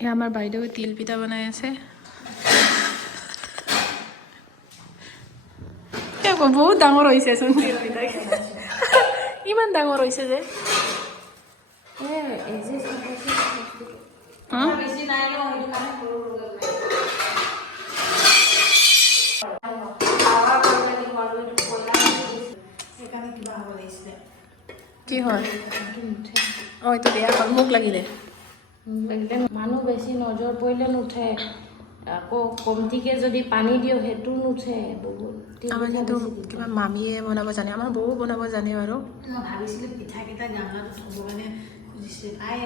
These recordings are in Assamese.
এয়া আমাৰ বাইদেৱে তিল পিঠা বনাই আছে। বহুত ডাঙৰ হৈছে চোন তিল পিঠা। ইমান ডাঙৰ হৈছে যে। কি হয়? অঁ এইটো বেয়া হ'ল, মোক লাগিলে। মানুহ বেছি নজৰ পৰিলে নুঠে, আকৌ কমটিকে যদি পানী দিওঁ সেইটো নুঠে। বহুত আমাৰ কিন্তু কিবা মামীয়ে বনাব জানে, আমাৰ বৌ বনাব জানে বাৰু। মই ভাবিছিলোঁ পিঠাকেইটা গামলাটো থ'ব কাৰণে খুজিছে পাই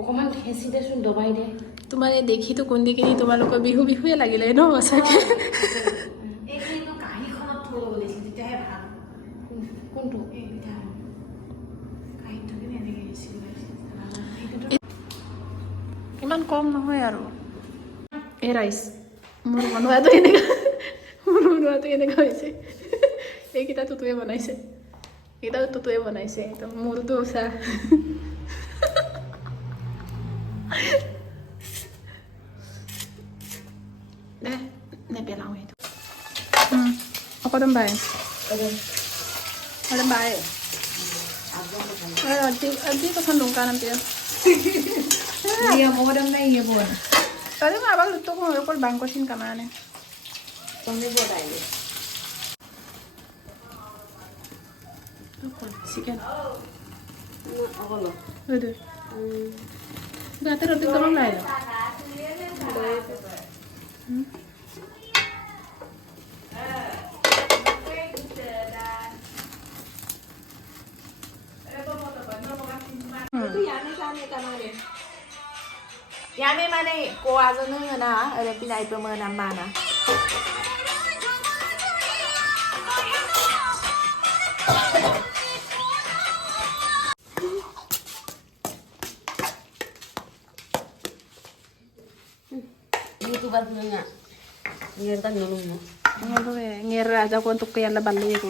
অকণমান হেঁচি দেচোন, দবাই দে। তোমাৰ এই দেখিটো কোন্দিকিনি তোমালোকৰ বিহু বিহুৱে লাগিলে ন সঁচাকে। এইখিনি কাঁহীখনত থৈ ল'ব লাগিছিল, তেতিয়াহে ভাল। কোনটো? এই পিঠা কাঁহীত থৈ কিনে এনেকৈ দিছিল। ইমান কম নহয় আৰু। এই ৰাইচ মোৰ বনোৱাটো এনেকুৱা হৈছে। এইকেইটা টুটুৱে বনাইছে, এইকেইটাও টুটুৱে বনাইছে, একদম মোৰতো চা। দে নেপেলাওঁ সেইটো। অকদম বাই ada baik. Nanti kesan dongka nanti ya. Iya mau dem na iya bon. Tadi mah abang lutuk mau rekor bangkosin kamane. Tunggu buat aja. Rekor sikan. Apa lo? Aduh. Gak roti tolong lah ya. Yami mana ko aja nung na, ada pinai pemenang mana? YouTuber punya, ngerti nggak lu? Ngira aja aku untuk kaya lebih balik